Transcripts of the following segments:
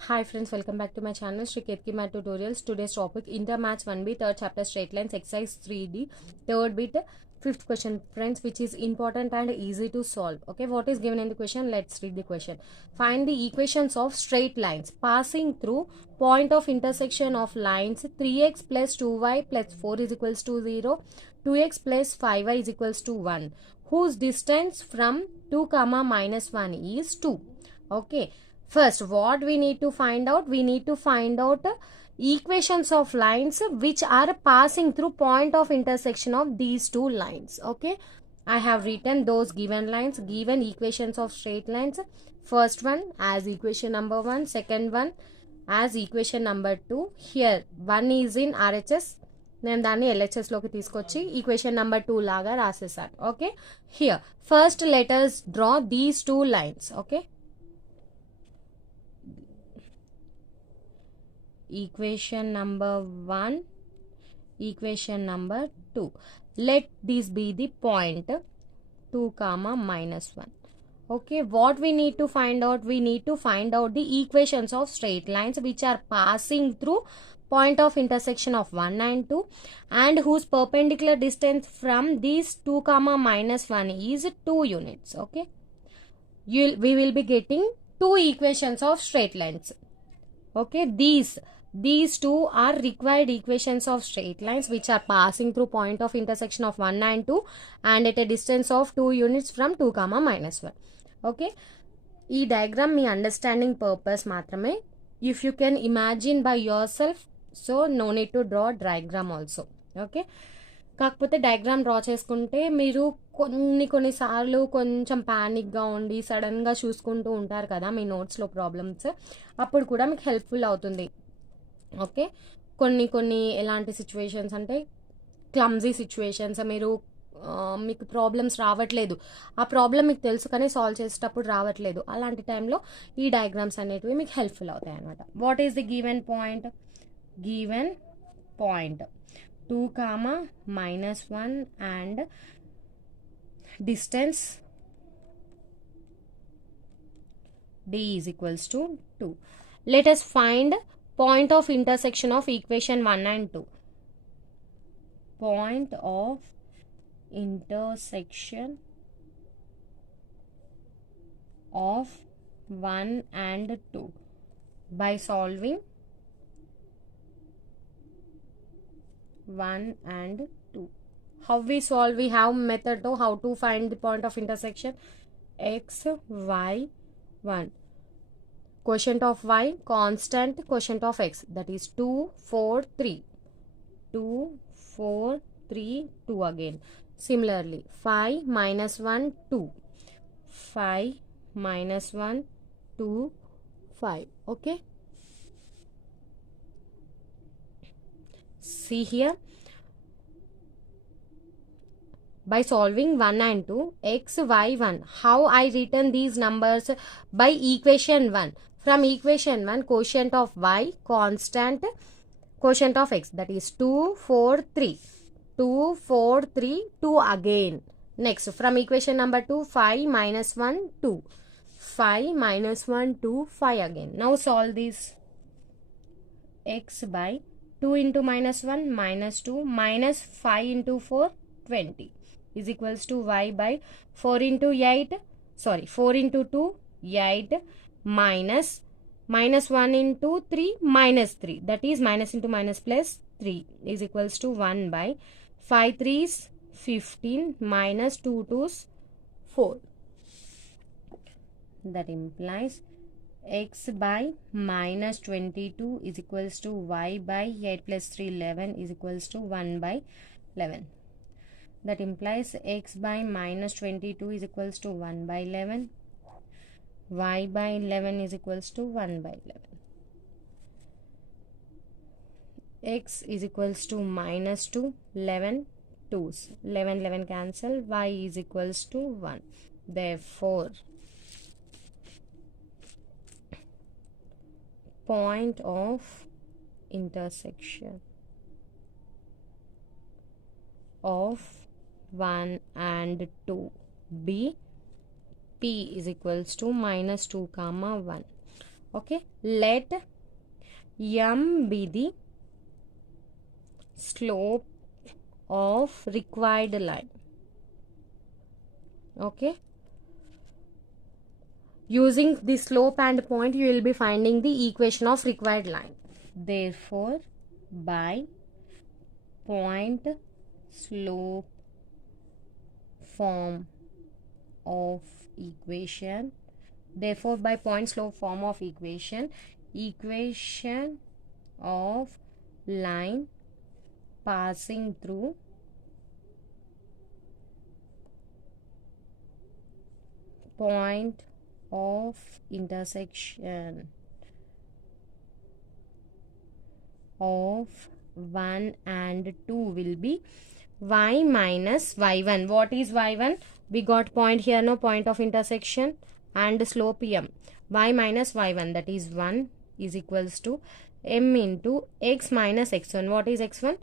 Hi friends, welcome back to my channel Shri Ketki Math Tutorials. Today's topic Inter Maths 1B, third chapter straight lines, exercise 3D, third bit, fifth question friends, which is important and easy to solve. Okay, what is given in the question? Let's read the question. Find the equations of straight lines passing through point of intersection of lines 3x plus 2y plus 4 is equals to 0, 2x plus 5y is equals to 1, whose distance from 2 comma minus 1 is 2. Okay, first what we need to find out? We need to find out equations of lines which are passing through point of intersection of these two lines. Okay, I have written those given lines, given equations of straight lines. First one as equation number 1, second one as equation number 2. Here 1 is in RHS, నేను దాన్ని ఎల్హెచ్ఎస్లోకి తీసుకొచ్చి equation number 2 లాగా రాసేసాను. Okay, here first letters draw these two lines. Okay, equation number 1, equation number 2. Let this be the point 2 comma minus 1. Okay, what we need to find out? We need to find out the equations of straight lines which are passing through point of intersection of 1 and 2 and whose perpendicular distance from these 2 comma minus 1 is 2 units. Okay, we will be getting two equations of straight lines. Okay, these two are required equations of straight lines which are passing through point of intersection of 1 and 2 and at a distance of 2 units from 2 comma minus 1. Okay, ఈ diagram మీ understanding purpose మాత్రమే. If you can imagine by yourself, so no need to draw diagram also. Okay, కాకపోతే diagram draw చేసుకుంటే మీరు కొన్నిసార్లు కొంచెం ప్యానిక్గా ఉండి సడన్గా చూసుకుంటూ ఉంటారు కదా మీ నోట్స్లో ప్రాబ్లమ్స్, అప్పుడు కూడా మీకు హెల్ప్ఫుల్ అవుతుంది. ఓకే, కొన్ని ఎలాంటి సిచ్యువేషన్స్ అంటే క్లమ్జీ సిచ్యువేషన్స్, మీకు ప్రాబ్లమ్స్ రావట్లేదు, ఆ ప్రాబ్లం మీకు తెలుసు కానీ సాల్వ్ చేసేటప్పుడు రావట్లేదు, అలాంటి టైంలో ఈ డయాగ్రామ్స్ అనేటివి మీకు హెల్ప్ఫుల్ అవుతాయి అనమాట. What is the given point? Given point 2 comma minus 1 and distance d is equals to 2. Let us find point of intersection of equation 1 and 2. Point of intersection of 1 and 2 by solving 1 and 2. How we solve? We have method to how to find the point of intersection. X, y, 1. Quotient of y, constant, quotient of x, that is 2, 4, 3. 2, 4, 3, 2 again. Similarly, 5 minus 1, 2. 5 minus 1, 2, 5. Okay. See here, by solving 1 and 2, x, y, 1, how I written these numbers? By equation 1. From equation 1, quotient of y, constant, quotient of x, that is 2, 4, 3. 2, 4, 3, 2 again. Next, from equation number 2, 5 minus 1, 2. 5 minus 1, 2, 5 again. Now solve this. X by 2 into minus 1 minus 2 minus 5 into 4 20 is equals to y by 4 into 8, sorry 4 into 2 8 minus 1 into 3 minus 3, that is minus into minus plus 3 is equals to 1 by 5 3s 15 minus 2 2s 4. That implies x by minus 22 is equals to y by 8 plus 3 11 is equals to 1 by 11. That implies x by minus 22 is equals to 1 by 11. Y by 11 is equals to 1 by 11. X is equals to minus 2, 11, 2's. 11, 11 cancel. Y is equals to 1. Therefore, point of intersection of 1 and 2 be P is equals to minus 2 comma 1. Okay, let m be the slope of required line. Okay, using the slope and point you will be finding the equation of required line. Therefore, by point slope form of equation, therefore by point slope form of equation of line passing through point of intersection of 1 and 2 will be y minus y1. What is y1? We got point here, no, point of intersection and slope m. Y minus y1, that is 1, is equals to m into x minus x1. What is x1?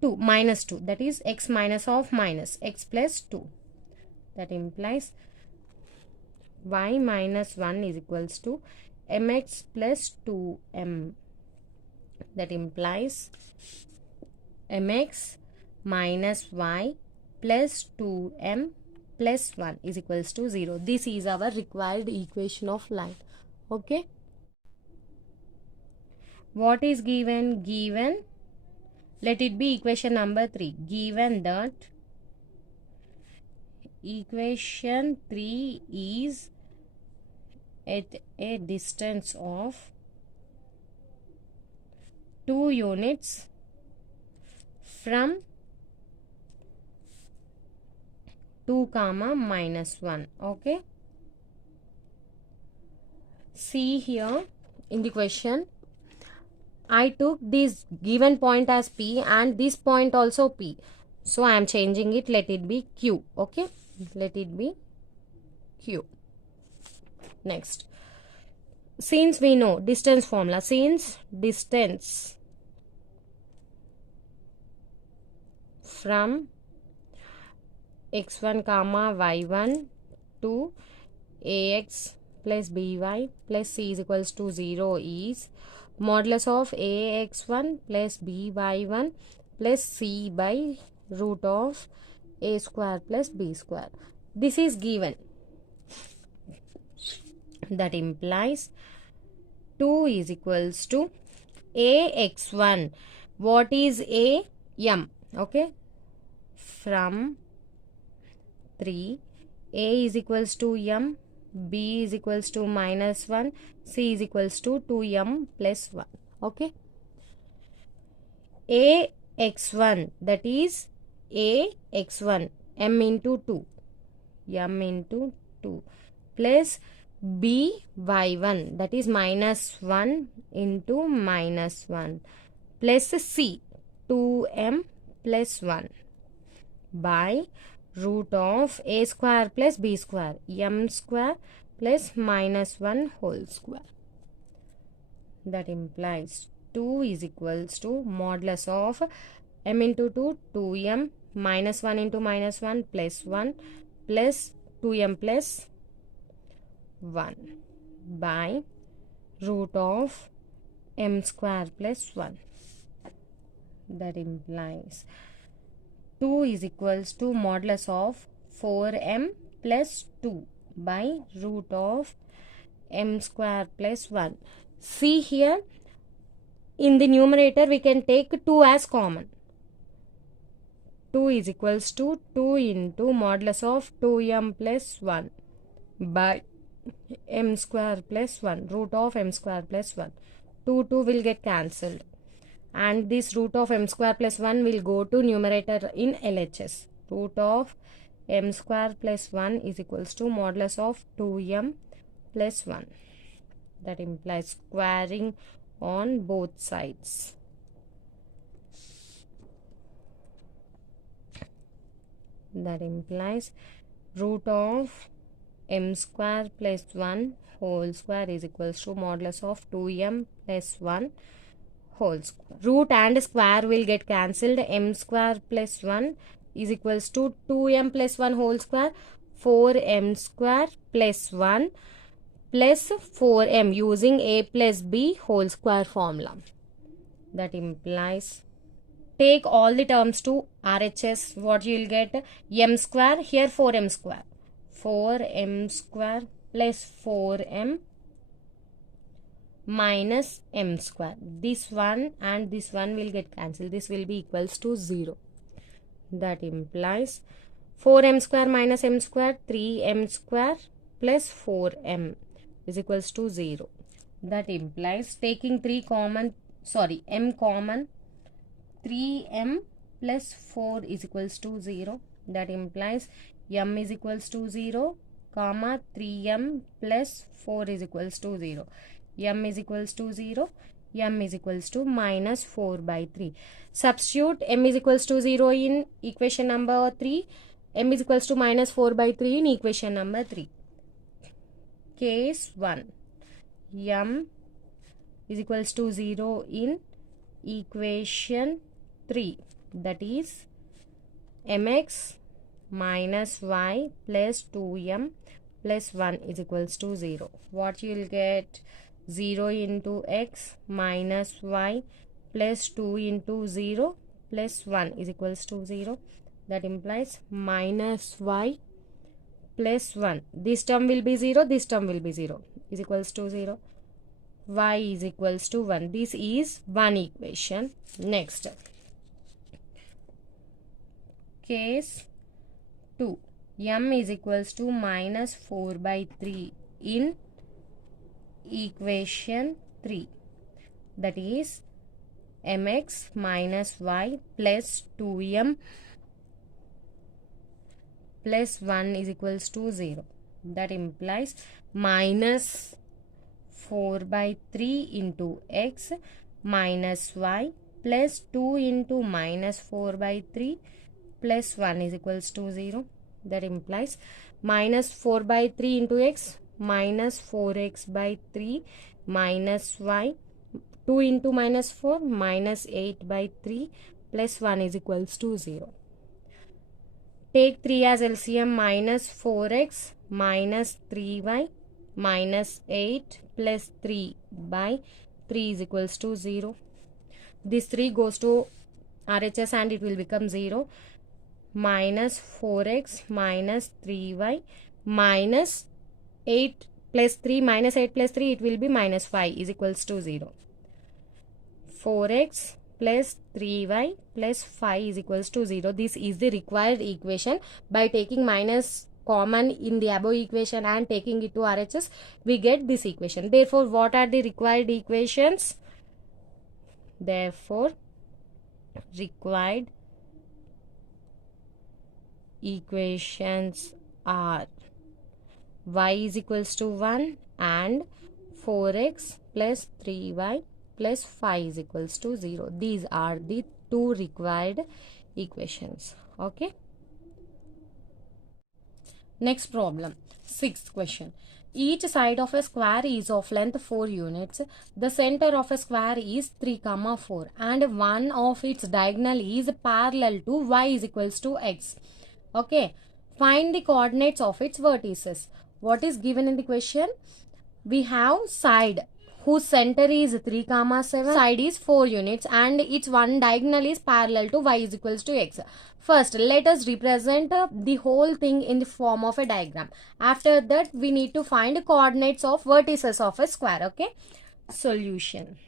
2 minus 2, that is x minus of minus x plus 2. That implies y minus 1 is equals to mx plus 2m. That implies mx minus y plus 2m plus 1 is equals to 0. This is our required equation of line. Okay. What is given? Given, let it be equation number 3. Given that equation 3 is at a distance of 2 units from 2 comma minus 1. Okay, see here in the question, I took this given point as P and this point also P, so I am changing it, let it be Q. Okay, let it be Q. Next, since we know distance formula, since distance from x1 comma y1 to ax plus by plus c is equals to 0 is modulus of ax1 plus by1 plus c by root of a square plus b square. This is given. That implies 2 is equals to ax1. What is a? M. Okay, from 3, a is equals to m, b is equals to minus 1, c is equals to 2m plus 1. Okay, a x1, that is a x1, m into 2, m into 2 plus b y1, that is minus 1 into minus 1 plus c 2m plus 1 by root of a square plus b square, m square plus minus 1 whole square. That implies 2 is equals to modulus of m into 2, 2m, minus 1 into minus 1 plus 1 plus 2m plus 1 by root of m square plus 1. That implies 2 is equals to modulus of 4m plus 2 by root of m square plus 1. See here, in the numerator we can take 2 as common. 2 is equals to 2 into modulus of 2m plus 1 by m square plus 1, root of m square plus 1. 2 will get cancelled, and this root of m square plus 1 will go to numerator in LHS. Root of m square plus 1 is equals to modulus of 2m plus 1. That implies squaring on both sides. That implies root of m square plus 1 whole square is equals to modulus of 2m plus 1 whole square. Root and square will get cancelled. M square plus 1 is equals to 2m plus 1 whole square, 4m square plus 1 plus 4m using a plus b whole square formula. That implies take all the terms to RHS. What you will get? M square, here 4m square. 4m square plus 4m minus m square. This one and this one will get cancelled. This will be equals to 0. That implies 4m square minus m square, 3m square plus 4m is equals to 0. That implies taking m common, 3m plus 4 is equals to 0. That implies m is equals to 0, comma 3m plus 4 is equals to 0. M is equals to 0, m is equals to minus 4 by 3. Substitute m is equals to 0 in equation number 3, m is equals to minus 4 by 3 in equation number 3. Case 1, m is equals to 0 in equation 3, that is mx minus y plus 2m plus 1 is equals to 0. What you will get? 0 into x minus y plus 2 into 0 plus 1 is equals to 0. That implies minus y plus 1. This term will be 0, this term will be 0, is equals to 0. Y is equals to 1. This is one equation. Next, case 2, m is equals to minus 4 by 3 in equation 3, that is mx minus y plus 2m plus 1 is equals to 0. That implies minus 4 by 3 into x minus y plus 2 into minus 4 by 3 plus 1 is equals to 0. That implies minus 4 by 3 into x minus 4x by 3 minus y, 2 into minus 4 minus 8 by 3 plus 1 is equals to 0. Take 3 as LCM, minus 4x minus 3y minus 8 plus 3 by 3 is equals to 0. This 3 goes to RHS and it will become 0. Minus 4x minus 3y minus 8 plus 3 minus 8 plus 3, it will be minus 5 is equals to 0. 4x plus 3y plus 5 is equals to 0. This is the required equation. By taking minus common in the above equation and taking it to RHS, we get this equation. Therefore, what are the required equations? Therefore, required equations are y is equals to 1 and 4x plus 3y plus 5 is equals to 0. These are the two required equations. Okay. Next problem, 6th question. Each side of a square is of length 4 units. The center of a square is 3, 4 and one of its diagonal is parallel to y is equals to x. Okay. Find the coordinates of its vertices. What is given in the question? We have side whose center is 3, 7, side is 4 units and its one diagonal is parallel to y is equals to x. First, let us represent the whole thing in the form of a diagram. After that, we need to find coordinates of vertices of a square. Okay. Solution.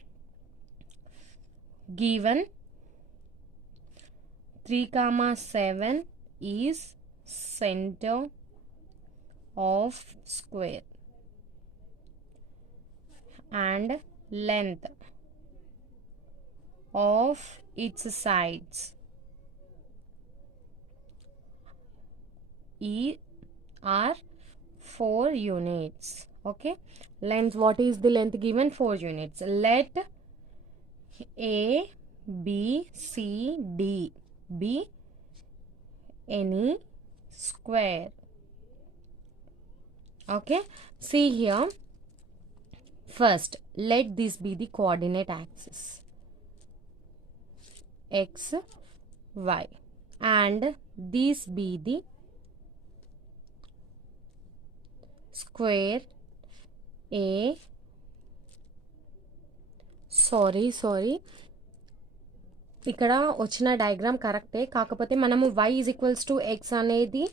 Given 3, 7 is center of square and length of its sides are 4 units. Okay. Length, what is the length given? 4 units. Let A, B, C, D be any square. Okay. See here. First, let this be the coordinate axis x, y and this be the square ఏ సారీ ఇక్కడ వచ్చిన డయాగ్రామ్ కరెక్టే, కాకపోతే మనము y is equals to X అనేది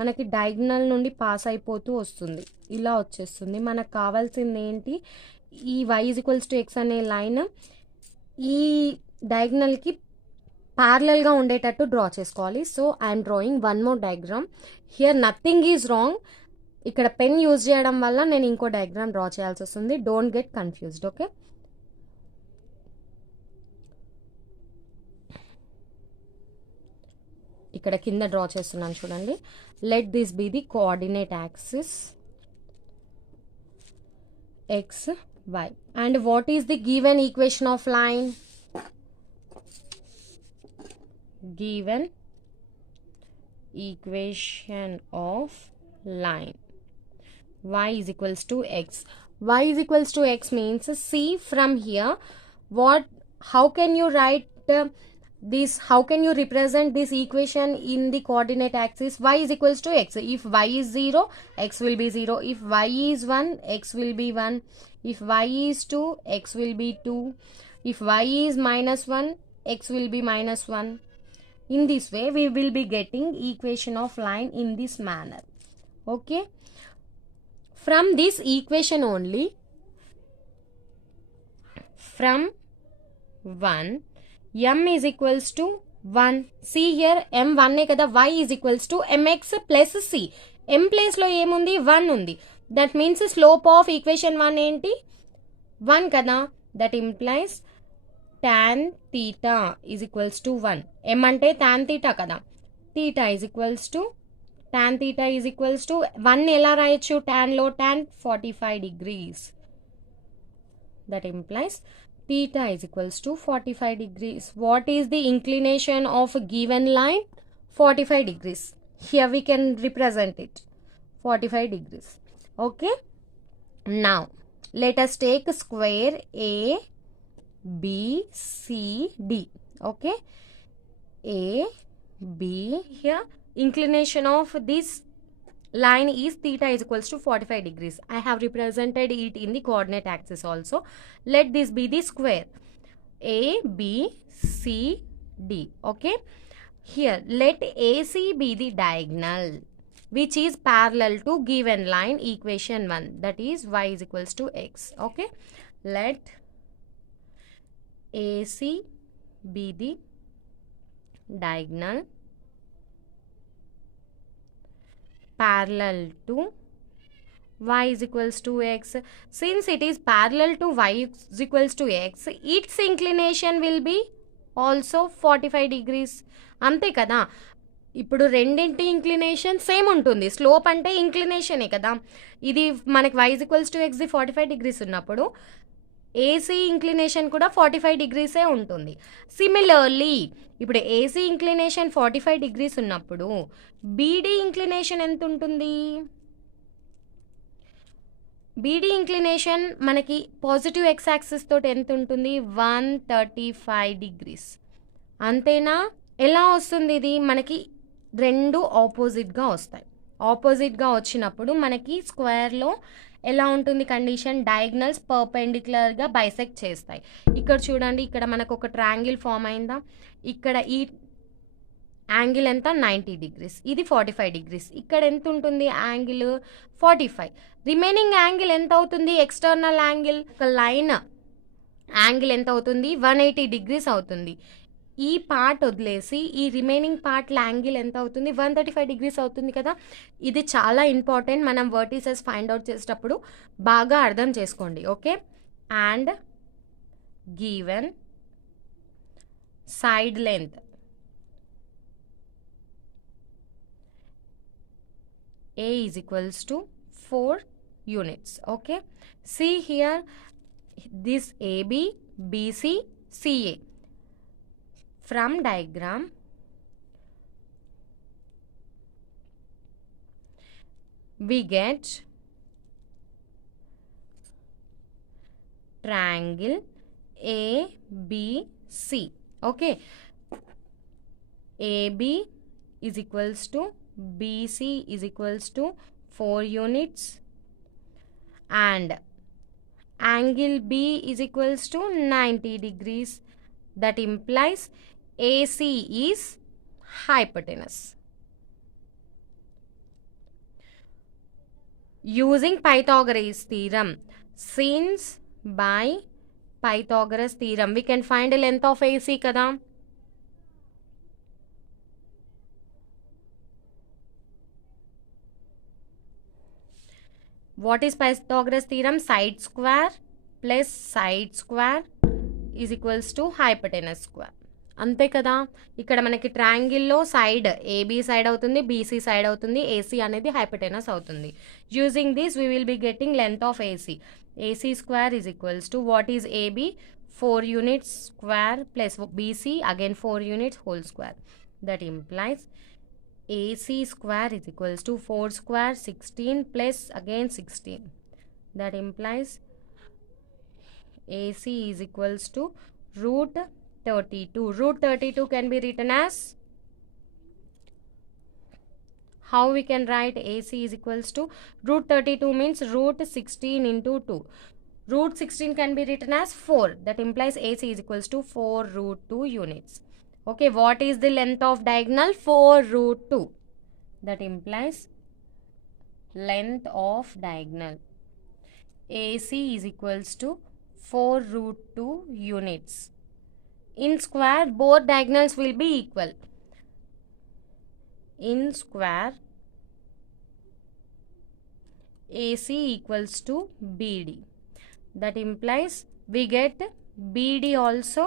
మనకి డయాగ్నల్ నుండి పాస్ అయిపోతూ వస్తుంది, ఇలా వచ్చేస్తుంది. మనకు కావాల్సింది ఏంటి, ఈ y is equals to X అనే లైన్ ఈ డయాగ్నల్కి ప్యారలల్గా ఉండేటట్టు డ్రా చేసుకోవాలి. So I'm drawing one more diagram. Here nothing is wrong. ఇక్కడ పెన్ యూజ్ చేయడం వల్ల నేను ఇంకో డయాగ్రామ్ డ్రా చేయాల్సి వస్తుంది. Don't get confused. ఓకే, ఇక్కడ కింద డ్రా చేస్తున్నాను చూడండి. Let this be the coordinate axis x y. And what is the given equation of line? Given equation of line y is equals to x. Y is equals to x means, see from here, how can you write this, how can you represent this equation in the coordinate axis? Y is equals to x. If y is 0, x will be 0. If y is 1, x will be 1. If y is 2, x will be 2. If y is minus 1, x will be minus 1. In this way we will be getting equation of line in this manner. Okay, from this equation only, from 1 m is equals to 1. See here, m 1 kada, y is equals to mx plus c. m place lo emundi 1 undi. That means slope of equation 1 enti 1 kada. That implies tan theta is equals to 1. m ante tan theta kada. Theta is equals to, tan theta is equals to 1 ela rayachu tan lo, tan 45 degrees. That implies theta is equals to 45 degrees. What is the inclination of a given line? 45 degrees. Here we can represent it, 45 degrees. Okay, now let us take square A B C D. Okay, A B, here inclination of this line is theta is equals to 45 degrees. I have represented it in the coordinate axis also. Let this be the square A B C D. Okay, here let AC be the diagonal which is parallel to given line equation 1, that is y is equals to x. Okay, let AC be the diagonal parallel to y is equals to x. Since it is parallel to y is equals to x, its inclination will be also 45 degrees. అంతే కదా, ఇప్పుడు రెండింటి inclination same ఉంటుంది. స్లోప్ అంటే ఇంక్లినేషనే కదా. ఇది మనకి y is equals to x 45 degrees ఉన్నప్పుడు ఏసీ ఇంక్లినేషన్ కూడా 45 degrees ఉంటుంది. సిమిలర్లీ ఇప్పుడు ఏసీ ఇంక్లినేషన్ 45 degrees ఉన్నప్పుడు బీడీ ఇంక్లినేషన్ ఎంత ఉంటుంది? బీడీ ఇంక్లినేషన్ మనకి పాజిటివ్ ఎక్స్ యాక్సిస్ తోటి ఎంత ఉంటుంది? 135 degrees. అంతేనా? ఎలా వస్తుంది ఇది? మనకి రెండు ఆపోజిట్గా వస్తాయి. ఆపోజిట్గా వచ్చినప్పుడు మనకి స్క్వేర్లో ఎలా ఉంటుంది కండిషన్? డయాగ్నల్స్ పర్పెండిక్యులర్గా బైసెక్ట్ చేస్తాయి. ఇక్కడ చూడండి, ఇక్కడ మనకు ఒక ట్రయాంగిల్ ఫామ్ అయిందా? ఇక్కడ ఈ యాంగిల్ ఎంత? 90 degrees. ఇది 45 degrees. ఇక్కడ ఎంత ఉంటుంది యాంగిల్? 45. రిమైనింగ్ యాంగిల్ ఎంత అవుతుంది? ఎక్స్టర్నల్ యాంగిల్, ఒక లైన్ యాంగిల్ ఎంత అవుతుంది? 180 degrees అవుతుంది. ఈ పార్ట్ వదిలేసి ఈ రిమైనింగ్ పార్ట్ యాంగిల్ ఎంత అవుతుంది? 135 degrees అవుతుంది కదా. ఇది చాలా ఇంపార్టెంట్, మనం వర్టిసెస్ ఫైండ్ అవుట్ చేసేటప్పుడు బాగా అర్థం చేసుకోండి. Okay, and given side length A is equals to 4 units. Okay, see here, this AB, BC, CA. From diagram, we get triangle ABC. Okay, AB is equals to BC is equals to 4 units, and angle B is equals to 90 degrees. That implies AC is hypotenuse. Using Pythagoras theorem, since by Pythagoras theorem we can find the length of AC kada. What is Pythagoras theorem? Side square plus side square is equals to hypotenuse square. అంతే కదా. ఇక్కడ మనకి ట్రయాంగిల్లో side AB side అవుతుంది, BC side అవుతుంది, ఏసీ అనేది హైపోటెనస్ అవుతుంది. Using this we will be getting length of AC. AC square is equals to what is AB 4 units square plus BC again 4 units whole square. That implies AC square is equals to 4 square 16 plus again 16. That implies AC is equals to root 32. Root 32 can be written as, how we can write AC is equals to root 32 means root 16 into 2. Root 16 can be written as 4. That implies AC is equals to 4 root 2 units. Okay, what is the length of diagonal? 4 root 2. That implies length of diagonal AC is equals to 4 root 2 units. In square, both diagonals will be equal. In square, AC equals to BD. That implies we get BD also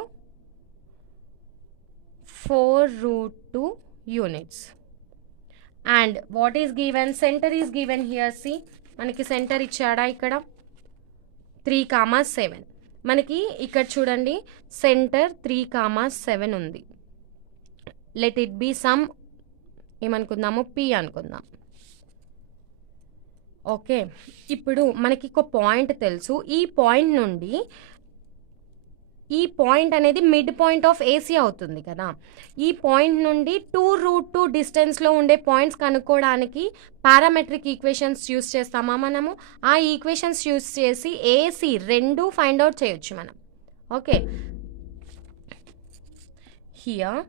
4 root 2 units. And what is given? Center is given here. See, మనకి centre ఇచ్చాడా ఇక్కడ 3,7. మనకి ఇక్కడ చూడండి centre 3,7 ఉంది. Let it be some ఏమనుకుందాము, P అనుకుందాం. Okay, ఇప్పుడు మనకి ఒక పాయింట్ తెలుసు. ఈ పాయింట్ నుండి ఈ పాయింట్ అనేది మిడ్ పాయింట్ ఆఫ్ ఏసీ అవుతుంది కదా. ఈ పాయింట్ నుండి 2 root 2 డిస్టెన్స్లో ఉండే పాయింట్స్ కనుక్కోవడానికి పారామెట్రిక్ ఈక్వేషన్స్ యూస్ చేస్తామా మనము? ఆ ఈక్వేషన్స్ యూస్ చేసి ఏసీ రెండు ఫైండ్ అవుట్ చేయొచ్చు మనం. Okay, here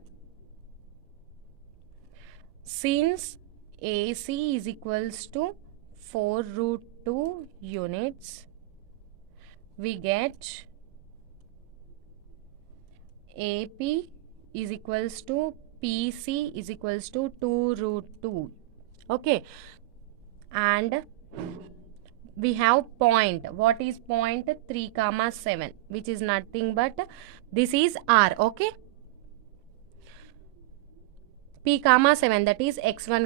since AC is equals to 4 root 2 units, we get AP is equals to PC is equals to 2 root 2. Okay, and we have point. What is point? 3,7, which is nothing but this is R. Okay, P,7, that is x1,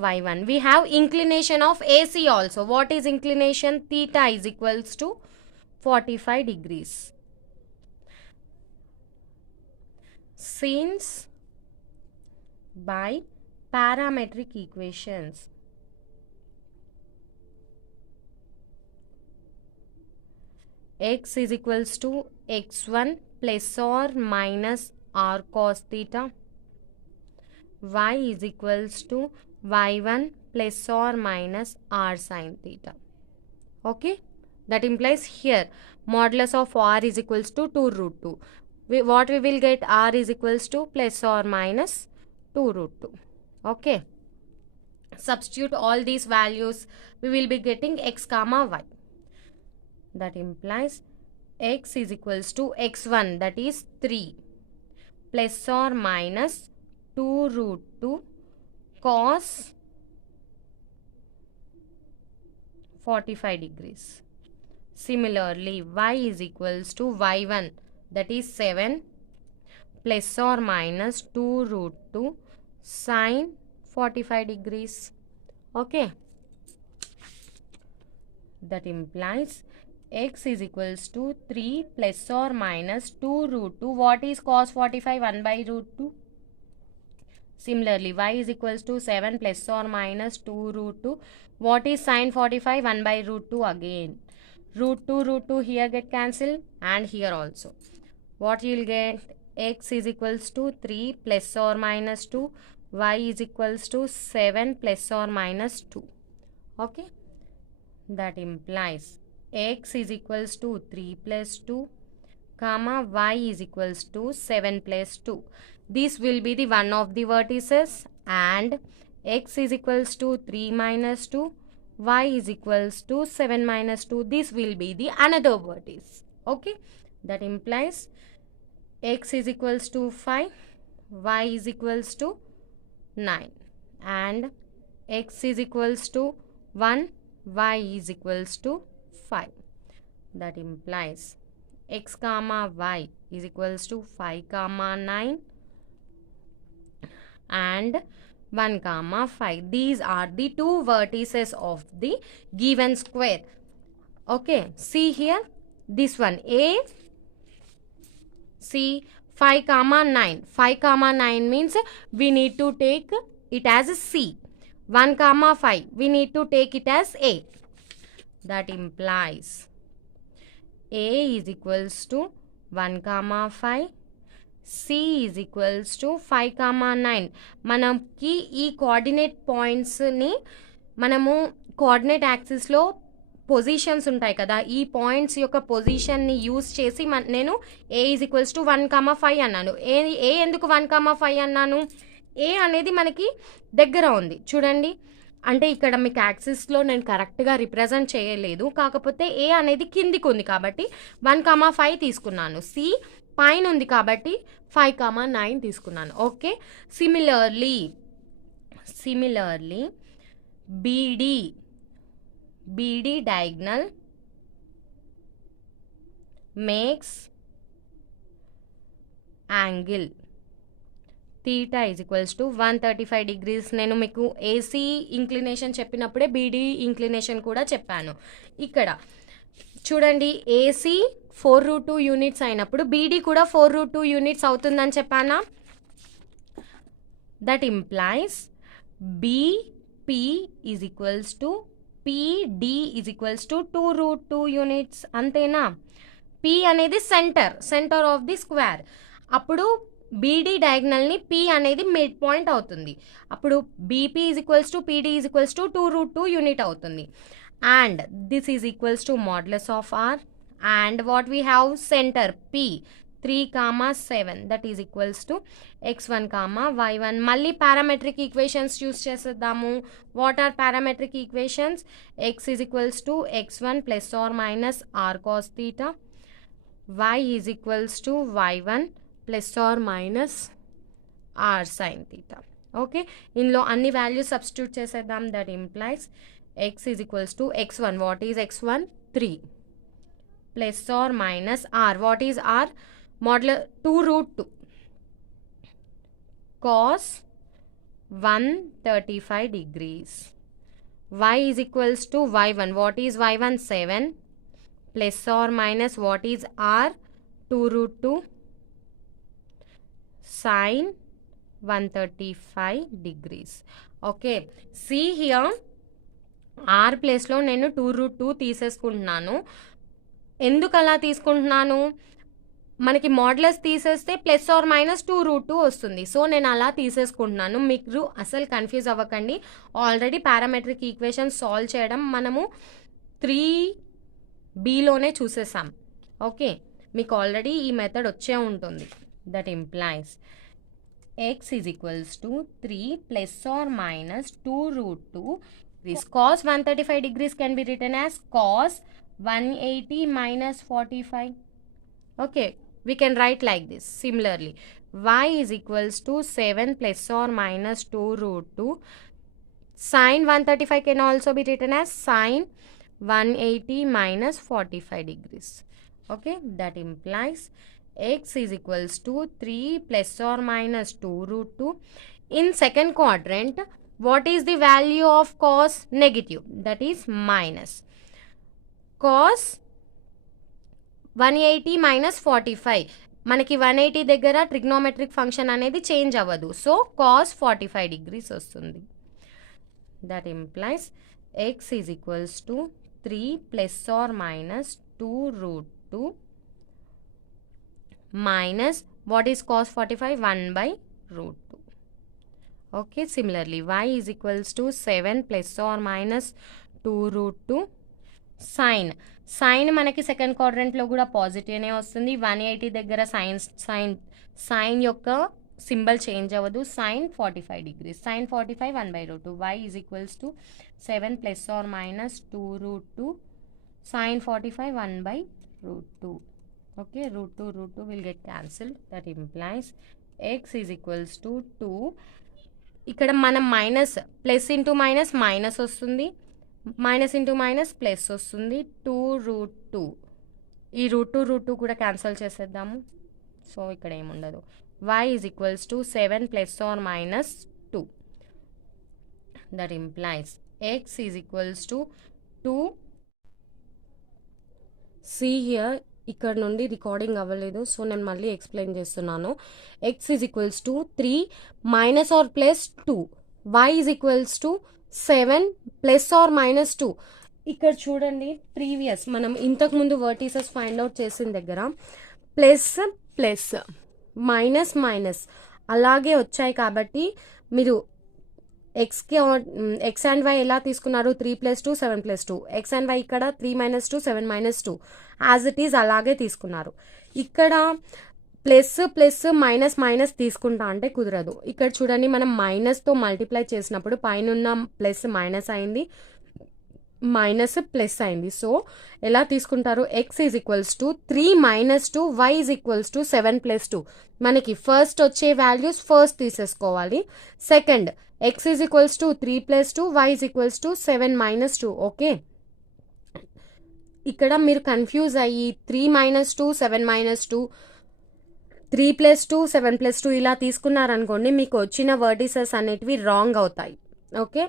y1. We have inclination of AC also. What is inclination? Theta is equals to 45 degrees. Since by parametric equations x is equals to x1 plus or minus r cos theta, y is equals to y1 plus or minus r sin theta. Okay, that implies here modulus of r is equals to 2 root 2. What we will get? R is equals to plus or minus 2 root 2. Okay, substitute all these values, we will be getting x comma y. That implies x is equals to x1, that is 3 plus or minus 2 root 2 cos 45 degrees. Similarly, y is equals to y1, that is 7 plus or minus 2 root 2 sin 45 degrees. Okay, that implies x is equals to 3 plus or minus 2 root 2. What is cos 45? 1 by root 2. Similarly, y is equals to 7 plus or minus 2 root 2. What is sin 45? 1 by root 2 again. Root 2 here get cancelled, and here also. What you will get? X is equals to 3 plus or minus 2. Y is equals to 7 plus or minus 2. Okay, that implies x is equals to 3 plus 2 comma y is equals to 7 plus 2. This will be the one of the vertices, and x is equals to 3 minus 2, y is equals to 7 minus 2. This will be the another vertex. Okay, that implies x is equals to 5, y is equals to 9, and x is equals to 1, y is equals to 5. That implies x comma y is equals to 5 comma 9 and 1 comma 5. These are the two vertices of the given square. Okay, see here, this one A, see 5 comma 9. 5 comma 9 means we need to take it as C. 1 comma 5 we need to take it as A. That implies A is equals to 1 comma 5, C is equals to 5 comma 9. మనకి ఈ కోఆర్డినేట్ పాయింట్స్ని మనము కోఆర్డినేట్ యాక్సిస్లో పొజిషన్స్ ఉంటాయి కదా, ఈ పాయింట్స్ యొక్క పొజిషన్ని యూస్ చేసి నేను ఏ ఈజ్ ఈక్వల్స్ టు 1 కామా 5 అన్నాను. ఏ ఎందుకు 1 కామా 5 అన్నాను? ఏ అనేది మనకి దగ్గర ఉంది చూడండి. అంటే ఇక్కడ మీకు యాక్సిస్లో నేను కరెక్ట్గా రిప్రజెంట్ చేయలేదు, కాకపోతే ఏ అనేది కిందికి ఉంది కాబట్టి 1 కామా 5 తీసుకున్నాను. సి పైన ఉంది కాబట్టి 5 కామా 9 తీసుకున్నాను. Okay, similarly BD diagonal makes angle theta is equals to 135 degrees. నేను మీకు AC ఇంక్లినేషన్ చెప్పినప్పుడే BD ఇంక్లినేషన్ కూడా చెప్పాను. ఇక్కడ చూడండి, AC 4√2 యూనిట్స్ అయినప్పుడు BD కూడా 4√2 యూనిట్స్ అవుతుందని చెప్పానా? That implies BP is equals to PD is equals to 2√2 units. అంతేనా? P అనేది సెంటర్ ఆఫ్ ది స్క్వేర్. అప్పుడు BD డయాగ్నల్ని P అనేది మిడ్ పాయింట్ అవుతుంది. అప్పుడు BP is equals to PD is equals to 2√2 unit అవుతుంది. And this is equals to modulus of R. And what we have centre P 3 comma 7 that is equals to x1 comma y1. మళ్ళీ parametric equations use చేసేద్దాము. What are parametric equations? x is equals to x1 plus are minus r cos theta, y is equals to y1 plus are minus r sin theta. Okay, ఇందులో అన్ని values substitute చేసేద్దాం. That implies x is equals to x1. What is x1? 3 plus are minus r. What is r? Modular 2√2 cos 135 degrees. Y is equals to y1. What is y1? 7 plus or minus what is r? 2√2 sin 135 degrees. Okay, see here, r ప్లేస్లో నేను 2√2 తీసేసుకుంటున్నాను. ఎందుకు అలా తీసుకుంటున్నాను? మనకి మోడ్యులస్ తీసేస్తే plus are minus 2√2 వస్తుంది. సో నేను అలా తీసేసుకుంటున్నాను. మీరు అసలు కన్ఫ్యూజ్ అవ్వకండి. ఆల్రెడీ పారామెట్రిక్ ఈక్వేషన్ సాల్వ్ చేయడం మనము 3Bలోనే చూసేసాం. ఓకే, మీకు ఆల్రెడీ ఈ మెథడ్ వచ్చే ఉంటుంది. That implies x is equals to 3 plus are minus 2√2. This cos 135 degrees can be written as cos 180 minus 45. Okay, we can write like this. Similarly, y is equals to 7 plus or minus 2√2. Sin 135 can also be written as sin 180 minus 45 degrees. Okay, that implies x is equals to 3 plus or minus 2√2. In second quadrant, what is the value of cos? Negative, that is minus. Cos 180 minus 45, మనకి 180 దగ్గర trigonometric function అనేది change అవ్వదు. So cos 45 degrees వస్తుంది. That implies x is equals to 3 plus are minus 2√2 minus what is cos 45? 1/√2. Okay, similarly y is equals to 7 plus are minus 2√2 sine మనకి second క్వాడ్రంట్లో కూడా పాజిటివ్నే వస్తుంది. 180 దగ్గర సైన్ యొక్క సింబల్ చేంజ్ అవ్వదు. Sine 45 degrees. Sine 45 1/√2. y is equals to 7 ±2√2. Sine 45 1/√2. Okay, √2 will get cancelled. That implies x is equals to 2. ఇక్కడ మనం ప్లస్ ఇంటూ మైనస్ వస్తుంది, మైనస్ ఇంటూ మైనస్ ప్లస్ వస్తుంది. 2√2. ఈ √2 కూడా క్యాన్సిల్ చేసేద్దాము. సో ఇక్కడ ఏముండదు. y is equals to 7 ±2. That implies x is equals to 2. See here, ఇక్కడ నుండి రికార్డింగ్ అవ్వలేదు, సో నేను మళ్ళీ ఎక్స్ప్లెయిన్ చేస్తున్నాను. x is equals to 3 minus or plus 2. y is equals to 7 plus or minus 2. ఇక్కడ చూడండి, ప్రీవియస్ మనం ఇంతకుముందు వర్టిసెస్ ఫైండ్ అవుట్ చేసిన దగ్గర ప్లస్ ప్లస్ మైనస్ మైనస్ అలాగే వచ్చాయి. కాబట్టి మీరు ఎక్స్ అండ్ వై ఎలా తీసుకున్నారు? 3 + 2 7 + 2. ఎక్స్ అండ్ వై ఇక్కడ 3 - 2 7 - 2 యాజ్ ఇట్ ఈజ్ అలాగే తీసుకున్నారు. ఇక్కడ ప్లస్ ప్లస్ మైనస్ మైనస్ తీసుకుంటా అంటే కుదరదు. ఇక్కడ చూడండి, మనం మైనస్తో మల్టిప్లై చేసినప్పుడు పైన ప్లస్ మైనస్ అయింది, మైనస్ ప్లస్ అయింది. సో ఎలా తీసుకుంటారు? X is equals to 3 - 2, y is equals to 7 + 2. మనకి ఫస్ట్ వచ్చే వాల్యూస్ ఫస్ట్ తీసేసుకోవాలి. Second, x is equals to 3 + 2, y is equals to 7 - 2. Okay, ఇక్కడ మీరు కన్ఫ్యూజ్ అయ్యి 3 - 2 7 - 2, 3 + 2 7 + 2 ఇలా తీసుకున్నారనుకోండి, మీకు వచ్చిన వర్టిసెస్ అనేటివి రాంగ్ అవుతాయి. ఓకే,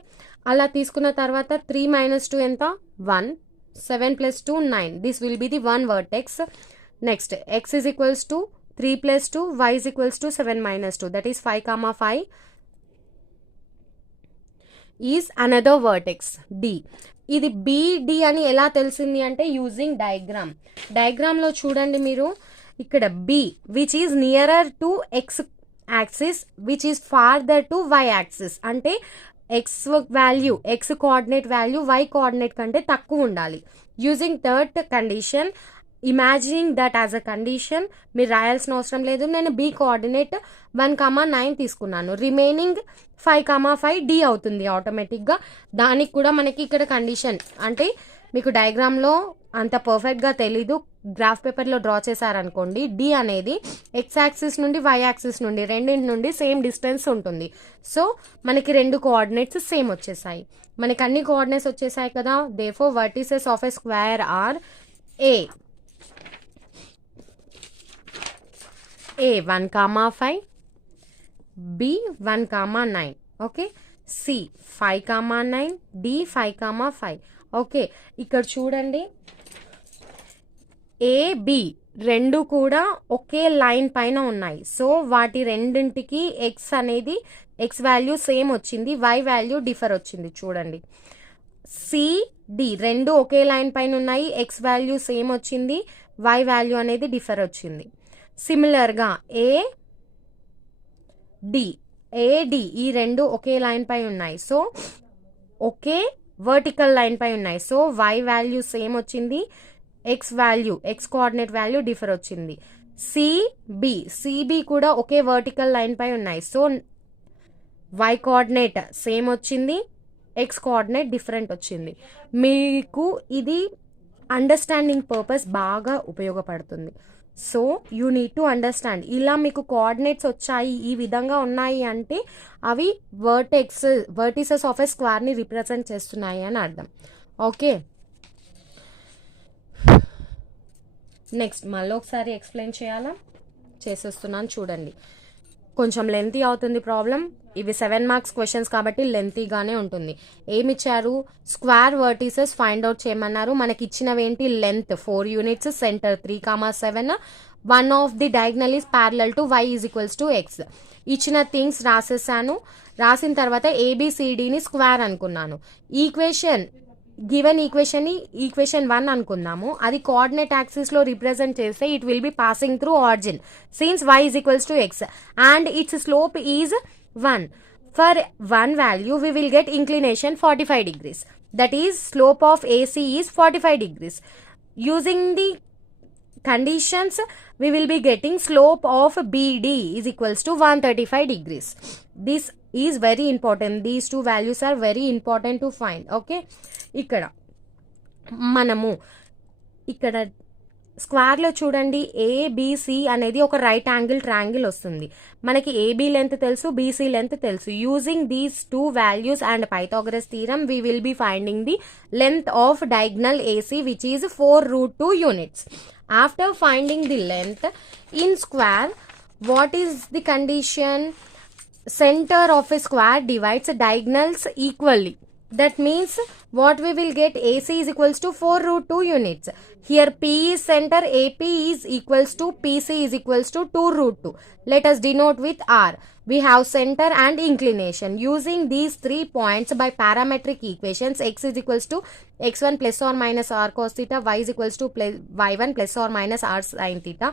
అలా తీసుకున్న తర్వాత 3 - 2 ఎంత? 1. 7 + 2 9. This will be the one vertex. Next, x is equals to 3 + 2, y is equals to 7 - 2. That is 5, 5 is another vertex D. ఇది బిడి అని ఎలా తెలిసింది అంటే యూజింగ్ డయాగ్రామ్లో చూడండి మీరు, ఇక్కడ B which is nearer to x axis which is farther to y axis. అంటే x value, x coordinate value y coordinate కంటే తక్కువ ఉండాలి. Using third condition, imagining that as a condition, మీరు రాయాల్సిన అవసరం లేదు. నేను బి కోఆర్డినేట్ 1, 9 తీసుకున్నాను. రిమైనింగ్ 5, 5 డి అవుతుంది ఆటోమేటిక్గా. దానికి కూడా మనకి ఇక్కడ కండిషన్ అంటే మీకు డయాగ్రామ్లో అంత పర్ఫెక్ట్గా తెలీదు, గ్రాఫ్ పేపర్లో డ్రా చేశారనుకోండి, డి అనేది ఎక్స్ యాక్సిస్ నుండి వై యాక్సిస్ నుండి రెండింటి నుండి సేమ్ డిస్టెన్స్ ఉంటుంది. సో మనకి రెండు కోఆర్డినేట్స్ సేమ్ వచ్చేసాయి. మనకి అన్ని కోఆర్డినేట్స్ వచ్చేసాయి కదా. Therefore vertices of a square are A 1, 5, B 1, 9. Okay, C 5, 9, D 5, 5. Okay, ఇక్కడ చూడండి, ఏబి రెండు కూడా ఒకే లైన్ పైన ఉన్నాయి. సో వాటి రెండింటికి ఎక్స్ అనేది ఎక్స్ వాల్యూ సేమ్ వచ్చింది, వై వాల్యూ డిఫర్ వచ్చింది. చూడండి, సిడి రెండు ఒకే లైన్ పైన ఉన్నాయి, ఎక్స్ వాల్యూ సేమ్ వచ్చింది, వై వాల్యూ అనేది డిఫర్ వచ్చింది. సిమిలర్గా ఏడి ఈ రెండు ఒకే లైన్ పై ఉన్నాయి, సో ఒకే వర్టికల్ లైన్ పై ఉన్నాయి. సో వై వాల్యూ సేమ్ వచ్చింది, X value x coordinate value differ వచ్చింది. సిబి కూడా ఒకే వర్టికల్ లైన్ పై ఉన్నాయి. సో వై కోఆర్డినేట్ సేమ్ వచ్చింది, ఎక్స్ కోఆర్డినేట్ డిఫరెంట్ వచ్చింది. మీకు ఇది అండర్స్టాండింగ్ పర్పస్ బాగా ఉపయోగపడుతుంది. So you need to understand. ఇలా మీకు కోఆర్డినేట్స్ వచ్చాయి, ఈ విధంగా ఉన్నాయి అంటే అవి వర్టిసెస్ ఆఫ్ ఎ స్క్వేర్ని రిప్రజెంట్ చేస్తున్నాయి అని అర్థం. ఓకే, నెక్స్ట్ మళ్ళీ ఒకసారి ఎక్స్ప్లెయిన్ చేసేస్తున్నాను చూడండి. కొంచెం లెంతీ అవుతుంది ప్రాబ్లం. ఇవి 7 మార్క్స్ క్వశ్చన్స్ కాబట్టి లెంతీగానే ఉంటుంది. ఏమిచ్చారు? స్క్వేర్ వర్టిసెస్ ఫైండ్ అవుట్ చేయమన్నారు. మనకి ఇచ్చినవి ఏంటి? Length 4 units, centre 3, 7, one of the diagonal is parallel to y is equals to x. ఇచ్చిన థింగ్స్ రాసేసాను. రాసిన తర్వాత ఏబిసిడిని స్క్వేర్ అనుకున్నాను. గివెన్ ఈక్వేషన్ 1 అనుకుందాము. అది కోఆర్డినేట్ యాక్సిస్ లో రిప్రజెంట్ చేస్తే it will be passing through origin since y is equals to x and its slope is 1. For 1 value we will get inclination 45 degrees. that is slope of AC is 45 degrees. Using the conditions, we will be getting slope of BD is equals to 135 degrees. This is very important. These two values are very important to find. Okay, ఇక్కడ మనము ఇక్కడ స్క్వేర్లో చూడండి ఏబిసి అనేది ఒక right angle triangle వస్తుంది. మనకి AB length తెలుసు, బీసీ లెంత్ తెలుసు. Using these two values and Pythagoras theorem we will be finding the length of diagonal AC which is 4√2 units. After finding the length in square, what is the condition? Center of a square divides diagonals equally. That means what we will get, AC is equals to 4√2 units. Here P is center, AP is equals to PC is equals to 2√2. Let us denote with R. We have center and inclination. Using these 3 points by parametric equations, x is equals to x1 plus or minus r cos theta, y is equals to y1 plus or minus r sin theta.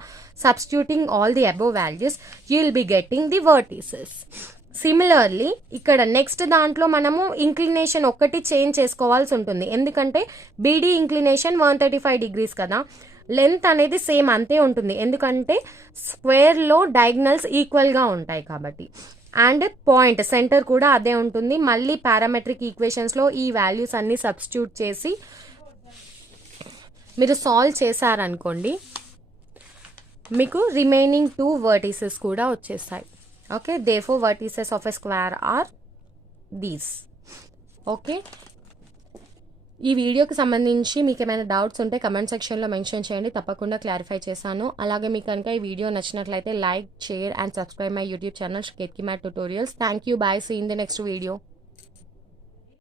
Substituting all the above values, you will be getting the vertices. Similarly ఇక్కడ నెక్స్ట్ దాంట్లో మనము ఇంక్లినేషన్ ఒక్కటి చేంజ్ చేసుకోవాల్సి ఉంటుంది. ఎందుకంటే బీడీ ఇంక్లినేషన్ 135 degrees కదా, లెంత్ అనేది సేమ్ అంతే ఉంటుంది. ఎందుకంటే స్క్వేర్లో డయాగ్నల్స్ ఈక్వల్గా ఉంటాయి కాబట్టి. అండ్ పాయింట్ సెంటర్ కూడా అదే ఉంటుంది. మళ్ళీ పారామెట్రిక్ ఈక్వేషన్స్లో ఈ వాల్యూస్ అన్ని సబ్స్టిట్యూట్ చేసి మీరు సాల్వ్ చేశారనుకోండి, మీకు రిమైనింగ్ 2 vertices కూడా వచ్చేస్తాయి. Okay, therefore vertices of a square are these. Okay, ఈ వీడియోకి సంబంధించి మీకు ఏమైనా డౌట్స్ ఉంటే కమెంట్ సెక్షన్లో మెన్షన్ చేయండి, తప్పకుండా క్లారిఫై చేశాను. అలాగే మీకు కనుక ఈ వీడియో నచ్చినట్లయితే like, share and subscribe my YouTube channel Ketki math tutorials. Thank you, bye, see in the next video.